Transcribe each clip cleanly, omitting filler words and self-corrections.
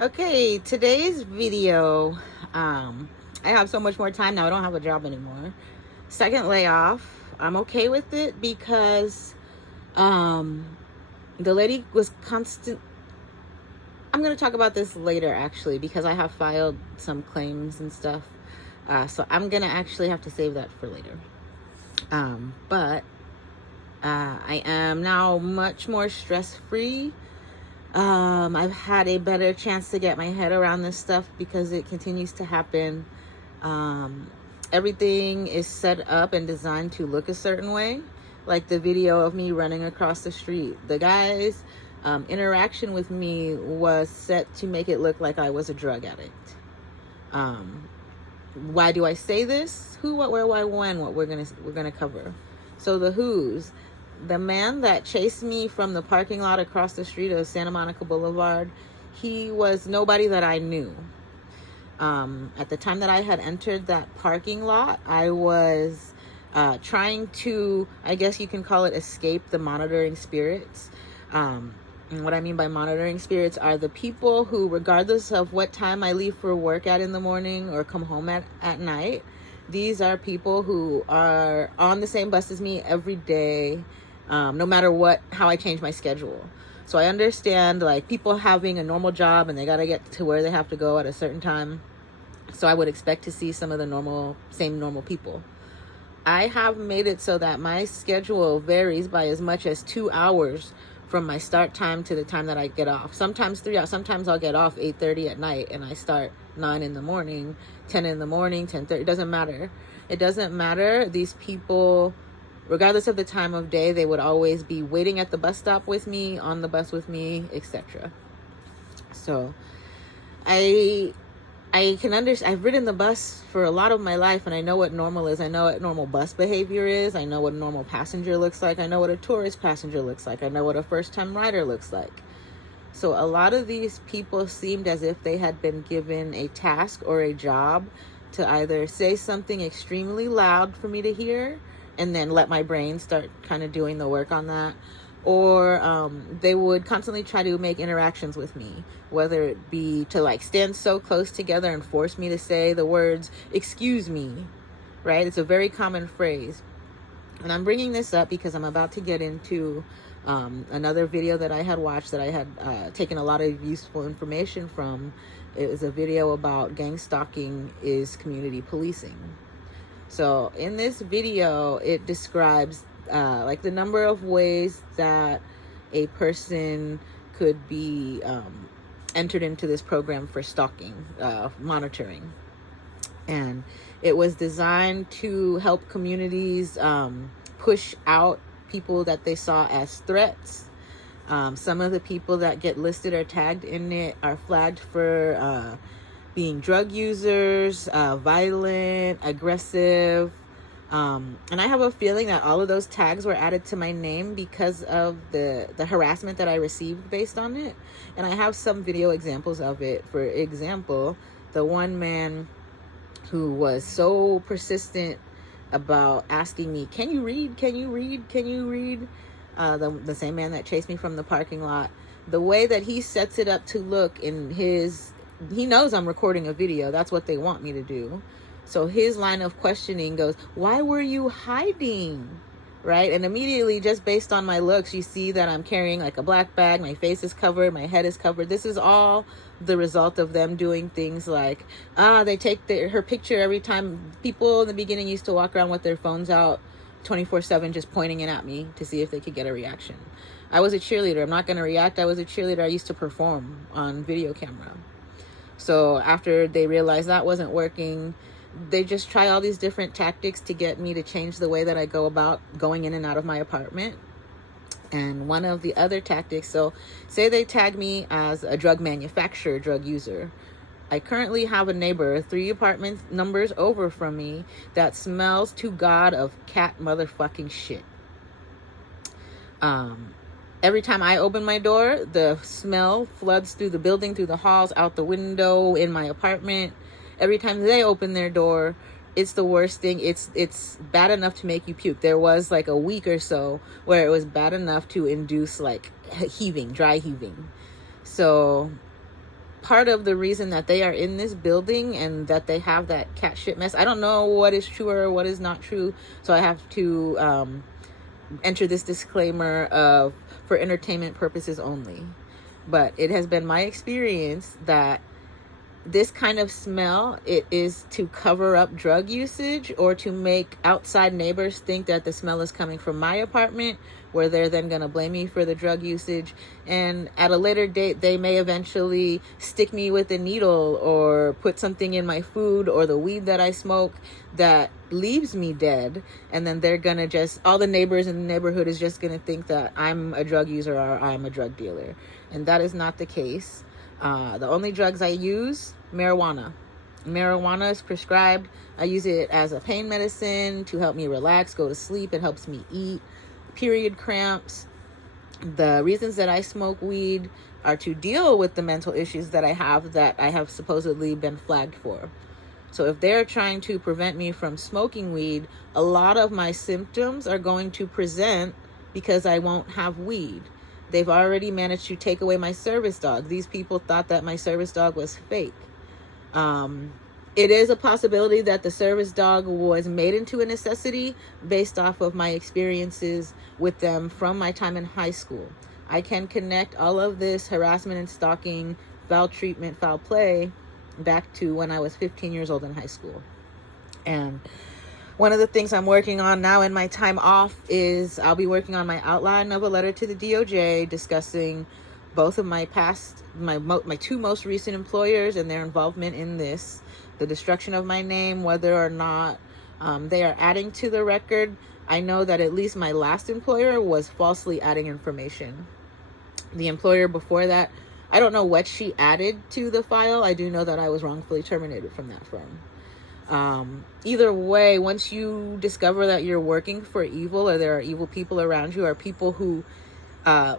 Okay, today's video, I have so much more time now. I don't have a job anymore. Second layoff. I'm okay with it because the lady was constant. I'm going to talk about this later, actually, because I have filed some claims and stuff. So I'm going to actually have to save that for later. But I am now much more stress-free. I've had a better chance to get my head around this stuff because it continues to happen. Everything is set up and designed to look a certain way. Like the video of me running across the street. The guy's interaction with me was set to make it look like I was a drug addict. Why do I say this? Who, what, where, why, when? What we're gonna cover. So the who's. The man that chased me from the parking lot across the street of Santa Monica Boulevard, he was nobody that I knew. At the time that I had entered that parking lot, I was trying to, I guess you can call it, escape the monitoring spirits. And what I mean by monitoring spirits are the people who, regardless of what time I leave for work at in the morning or come home at night, these are people who are on the same bus as me every day. No matter how I change my schedule. So I understand like people having a normal job and they got to get to where they have to go at a certain time. So I would expect to see some of the same normal people. I have made it so that my schedule varies by as much as 2 hours from my start time to the time that I get off. Sometimes 3 hours. Sometimes I'll get off 8:30 at night and I start 9 in the morning, 10 in the morning, 10:30. It doesn't matter. It doesn't matter. These people, regardless of the time of day, they would always be waiting at the bus stop with me, on the bus with me, etc. So I can understand. I've ridden the bus for a lot of my life and I know what normal is. I know what normal bus behavior is. I know what a normal passenger looks like. I know what a tourist passenger looks like. I know what a first-time rider looks like. So a lot of these people seemed as if they had been given a task or a job to either say something extremely loud for me to hear and then let my brain start kind of doing the work on that. Or they would constantly try to make interactions with me, whether it be to like stand so close together and force me to say the words, "excuse me," right? It's a very common phrase. And I'm bringing this up because I'm about to get into another video that I had watched that I had taken a lot of useful information from. It was a video about gang stalking is community policing. So in this video, it describes like the number of ways that a person could be entered into this program for stalking, monitoring. And it was designed to help communities push out people that they saw as threats. Some of the people that get listed or tagged in it are flagged for being drug users, violent, aggressive. And I have a feeling that all of those tags were added to my name because of the harassment that I received based on it. And I have some video examples of it. For example, the one man who was so persistent about asking me, "Can you read? Can you read? Can you read?" The same man that chased me from the parking lot. The way that he sets it up to look he knows I'm recording a video. That's what they want me to do. So his line of questioning goes, "Why were you hiding?" Right? And immediately, just based on my looks, you see that I'm carrying like a black bag. My face is covered. My head is covered. This is all the result of them doing things like, they take her picture every time. People in the beginning used to walk around with their phones out 24/7, just pointing it at me to see if they could get a reaction. I was a cheerleader. I'm not going to react. I was a cheerleader. I used to perform on video camera. So after they realized that wasn't working, they just try all these different tactics to get me to change the way that I go about going in and out of my apartment. And one of the other tactics, so say they tag me as a drug manufacturer, drug user. I currently have a neighbor 3 apartment numbers over from me that smells to God of cat motherfucking shit. Every time I open my door, the smell floods through the building, through the halls, out the window, in my apartment. Every time they open their door, it's the worst thing. It's bad enough to make you puke. There was like a week or so where it was bad enough to induce like heaving, dry heaving. So part of the reason that they are in this building and that they have that cat shit mess. I don't know what is true or what is not true, so I have to enter this disclaimer of for entertainment purposes only. But it has been my experience that this kind of smell, it is to cover up drug usage or to make outside neighbors think that the smell is coming from my apartment, where they're then going to blame me for the drug usage. And at a later date, they may eventually stick me with a needle or put something in my food or the weed that I smoke that leaves me dead. And then they're going to just, all the neighbors in the neighborhood is just going to think that I'm a drug user or I'm a drug dealer. And that is not the case. The only drugs I use, marijuana. Marijuana is prescribed. I use it as a pain medicine to help me relax, go to sleep. It helps me eat. Period cramps. The reasons that I smoke weed are to deal with the mental issues that I have supposedly been flagged for. So if they're trying to prevent me from smoking weed, a lot of my symptoms are going to present because I won't have weed. They've already managed to take away my service dog. These people thought that my service dog was fake. It is a possibility that the service dog was made into a necessity based off of my experiences with them from my time in high school. I can connect all of this harassment and stalking, foul treatment, foul play back to when I was 15 years old in high school. And one of the things I'm working on now in my time off is I'll be working on my outline of a letter to the DOJ discussing both of my past, my two most recent employers and their involvement in this, the destruction of my name, whether or not they are adding to the record. I know that at least my last employer was falsely adding information. The employer before that, I don't know what she added to the file. I do know that I was wrongfully terminated from that firm. Either way, once you discover that you're working for evil or there are evil people around you, or people who,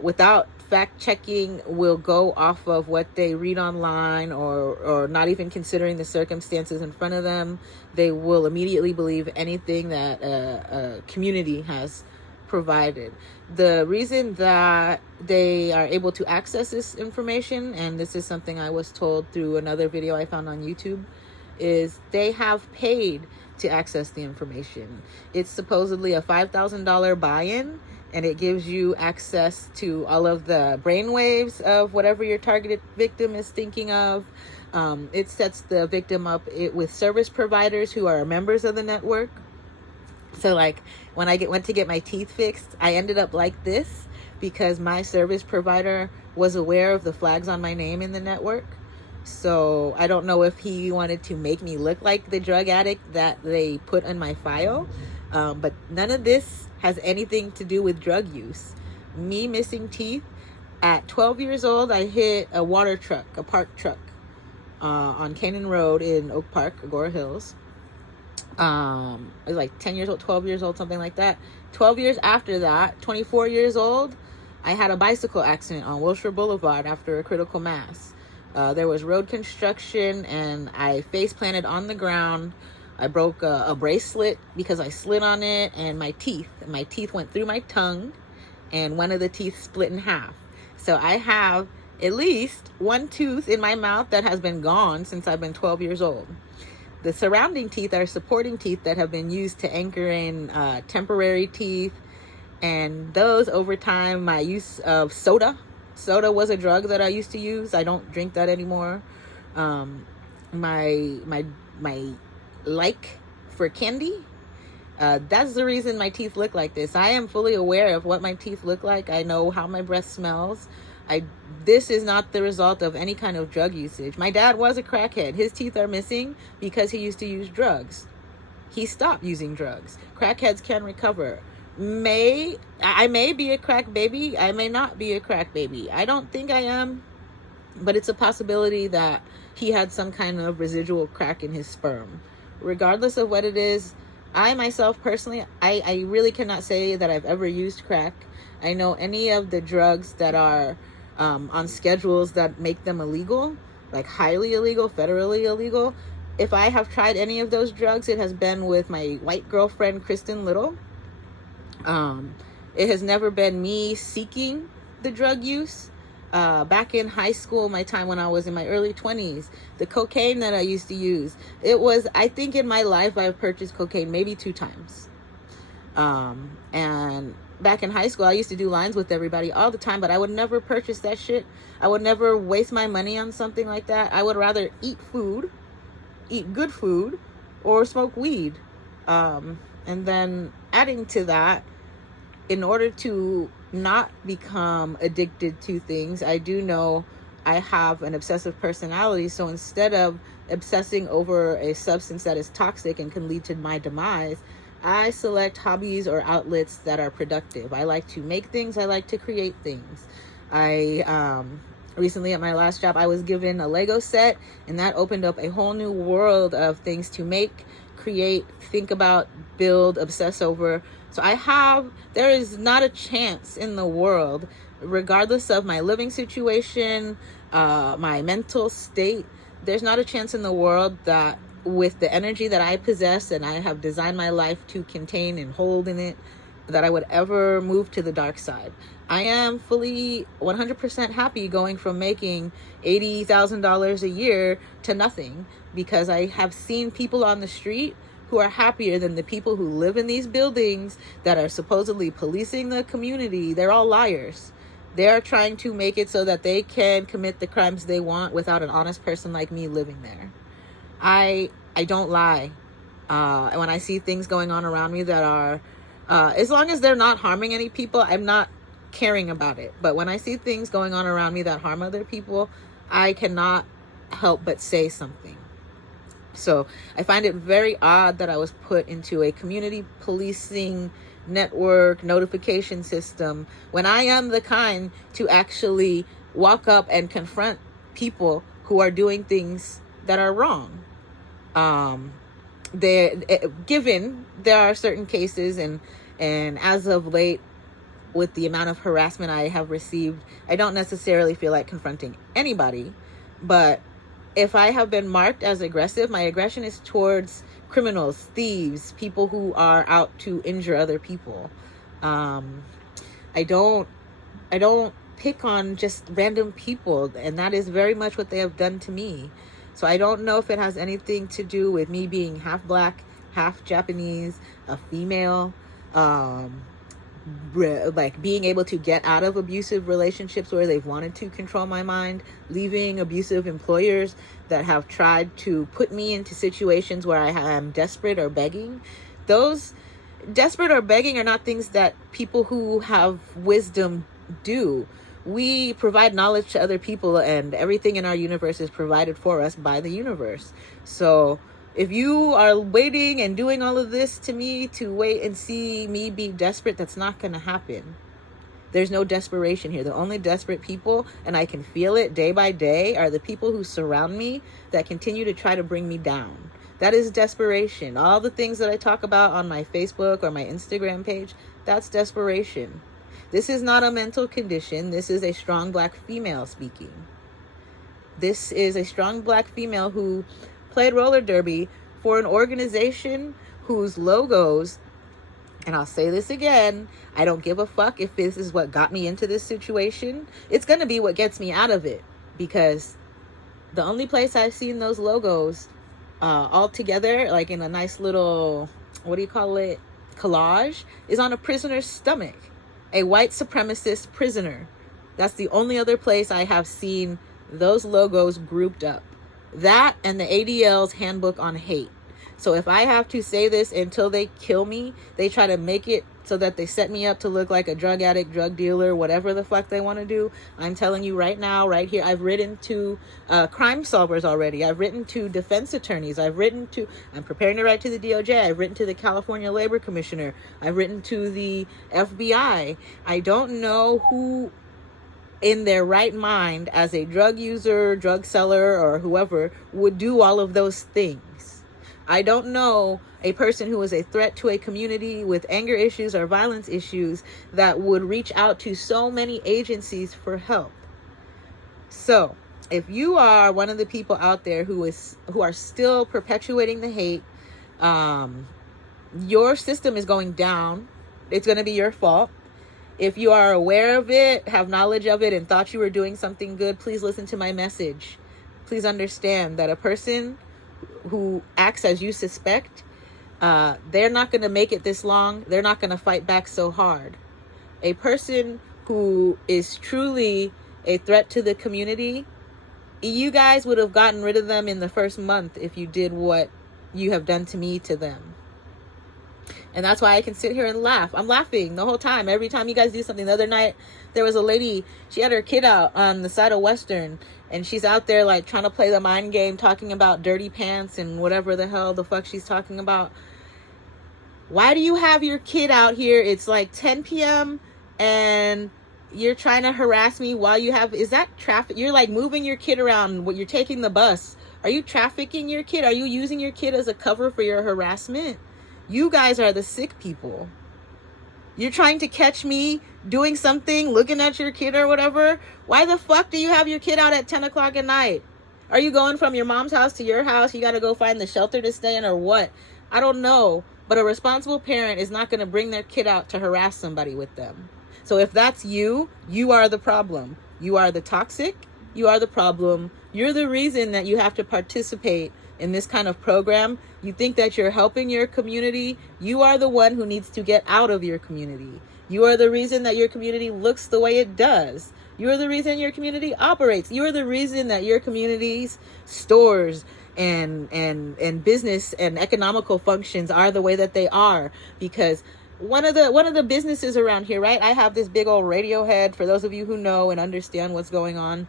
without fact checking, will go off of what they read online or not even considering the circumstances in front of them, they will immediately believe anything that a community has provided. The reason that they are able to access this information, and this is something I was told through another video I found on YouTube, is they have paid to access the information. It's supposedly a $5,000 buy-in, and it gives you access to all of the brainwaves of whatever your targeted victim is thinking of. It sets the victim up with service providers who are members of the network. So like when I went to get my teeth fixed, I ended up like this because my service provider was aware of the flags on my name in the network. So I don't know if he wanted to make me look like the drug addict that they put in my file. But none of this has anything to do with drug use. Me missing teeth, at 12 years old, I hit a water truck, a park truck, on Canaan Road in Oak Park, Agora Hills. I was like 10 years old, 12 years old, something like that. 12 years after that, 24 years old, I had a bicycle accident on Wilshire Boulevard after a critical mass. There was road construction and I face planted on the ground. I broke a bracelet because I slid on it, and my teeth went through my tongue, and one of the teeth split in half. So I have at least one tooth in my mouth that has been gone since I've been 12 years old. The surrounding teeth are supporting teeth that have been used to anchor in temporary teeth, and those over time, my use of soda was a drug that I used to use. I don't drink that anymore. My like for candy, that's the reason my teeth look like this. I am fully aware of what my teeth look like. I know how my breath smells. This is not the result of any kind of drug usage. My dad was a crackhead. His teeth are missing because he used to use drugs. He stopped using drugs. Crackheads can recover. I may be a crack baby. I may not be a crack baby. I don't think I am, but it's a possibility that he had some kind of residual crack in his sperm. Regardless of what it is, I myself personally, I really cannot say that I've ever used crack. I know any of the drugs that are on schedules that make them illegal, like highly illegal, federally illegal. If I have tried any of those drugs, it has been with my white girlfriend, Kristen Little. It has never been me seeking the drug use. Back in high school, my time when I was in my early 20s, the cocaine that I used to use, it was, I think in my life, I've purchased cocaine maybe 2 times. And back in high school, I used to do lines with everybody all the time, but I would never purchase that shit. I would never waste my money on something like that. I would rather eat good food, or smoke weed. And then adding to that, in order to not become addicted to things, I do know I have an obsessive personality. So instead of obsessing over a substance that is toxic and can lead to my demise, I select hobbies or outlets that are productive. I like to make things. I like to create things. Recently at my last job, I was given a Lego set, and that opened up a whole new world of things to make, create, think about, build, obsess over. So there is not a chance in the world, regardless of my living situation, my mental state, there's not a chance in the world that with the energy that I possess and I have designed my life to contain and hold in it, that I would ever move to the dark side. I am fully 100% happy going from making $80,000 a year to nothing, because I have seen people on the street who are happier than the people who live in these buildings that are supposedly policing the community. They're all liars. They're trying to make it so that they can commit the crimes they want without an honest person like me living there. I don't lie. When I see things going on around me that are, as long as they're not harming any people, I'm not caring about it. But when I see things going on around me that harm other people, I cannot help but say something. So I find it very odd that I was put into a community policing network notification system when I am the kind to actually walk up and confront people who are doing things that are wrong. Given there are certain cases, and as of late, with the amount of harassment I have received, I don't necessarily feel like confronting anybody. But if I have been marked as aggressive, my aggression is towards criminals, thieves, people who are out to injure other people. I don't pick on just random people, and that is very much what they have done to me. So I don't know if it has anything to do with me being half black, half Japanese, a female, like being able to get out of abusive relationships where they've wanted to control my mind, leaving abusive employers that have tried to put me into situations where I am desperate or begging. Those desperate or begging are not things that people who have wisdom do. We provide knowledge to other people, and everything in our universe is provided for us by the universe. So if you are waiting and doing all of this to me to wait and see me be desperate, that's not going to happen. There's no desperation here. The only desperate people, and I can feel it day by day, are the people who surround me that continue to try to bring me down. That is desperation. All the things that I talk about on my Facebook or my Instagram page, that's desperation. This is not a mental condition. This is a strong black female speaking. This is a strong black female who played roller derby for an organization whose logos, and I'll say this again, I don't give a fuck if this is what got me into this situation. It's going to be what gets me out of it, because the only place I've seen those logos all together, like in a nice little, collage, is on a prisoner's stomach. A white supremacist prisoner. That's the only other place I have seen those logos grouped up. That and the ADL's handbook on hate. So if I have to say this until they kill me, they try to make it so that they set me up to look like a drug addict, drug dealer, whatever the fuck they want to do. I'm telling you right now, right here, I've written to crime solvers already. I've written to defense attorneys. I'm preparing to write to the DOJ. I've written to the California Labor Commissioner. I've written to the FBI. I don't know who in their right mind as a drug user, drug seller, or whoever would do all of those things. I don't know a person who is a threat to a community with anger issues or violence issues that would reach out to so many agencies for help. So if you are one of the people out there who are still perpetuating the hate, your system is going down. It's going to be your fault. If you are aware of it, have knowledge of it, and thought you were doing something good, please listen to my message. Please understand that a person who acts as you suspect, they're not going to make it this long. They're not going to fight back so hard. A person who is truly a threat to the community, you guys would have gotten rid of them in the first month if you did what you have done to me to them. And that's why I can sit here and laugh. I'm laughing the whole time. Every time you guys do something. The other night, there was a lady, she had her kid out on the side of Western, and she's out there like trying to play the mind game, talking about dirty pants and whatever the hell the fuck she's talking about. Why do you have your kid out here? It's like 10 p.m. and you're trying to harass me while you have, is that traffic? You're like moving your kid around when you're taking the bus. Are you trafficking your kid? Are you using your kid as a cover for your harassment? You guys are the sick people. You're trying to catch me doing something, looking at your kid or whatever. Why the fuck do you have your kid out at 10 o'clock at night? Are you going from your mom's house to your house? You got to go find the shelter to stay in or what? I don't know. But a responsible parent is not going to bring their kid out to harass somebody with them. So if that's you, you are the problem. You are the toxic. You are the problem. You're the reason that you have to participate in this kind of program. You think that you're helping your community. You are the one who needs to get out of your community. You are the reason that your community looks the way it does. You are the reason your community operates. You are the reason that your community's stores and business and economical functions are the way that they are. Because one of the businesses around here, right? I have this big old Radiohead, for those of you who know and understand what's going on.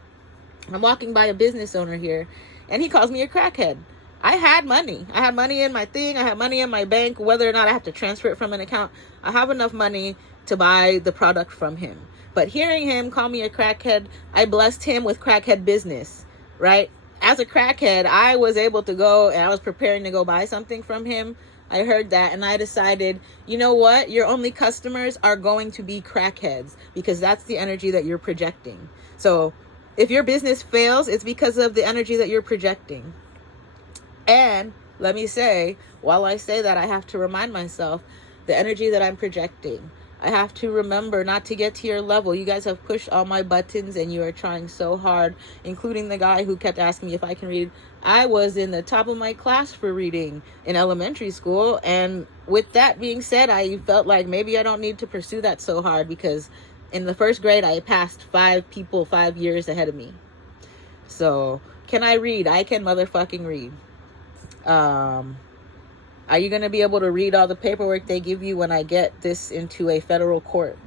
I'm walking by a business owner here, and he calls me a crackhead. I had money. I had money in my thing. I had money in my bank. Whether or not I have to transfer it from an account, I have enough money to buy the product from him. But hearing him call me a crackhead, I blessed him with crackhead business, right? As a crackhead, I was able to go, and I was preparing to go buy something from him. I heard that, and I decided, you know what? Your only customers are going to be crackheads, because that's the energy that you're projecting. So if your business fails, it's because of the energy that you're projecting. And let me say, while I say that, I have to remind myself the energy that I'm projecting. I have to remember not to get to your level. You guys have pushed all my buttons, and you are trying so hard, including the guy who kept asking me if I can read. I was in the top of my class for reading in elementary school. And with that being said, I felt like maybe I don't need to pursue that so hard, because in the first grade, I passed 5 people 5 years ahead of me. So can I read? I can motherfucking read. Are you going to be able to read all the paperwork they give you when I get this into a federal court?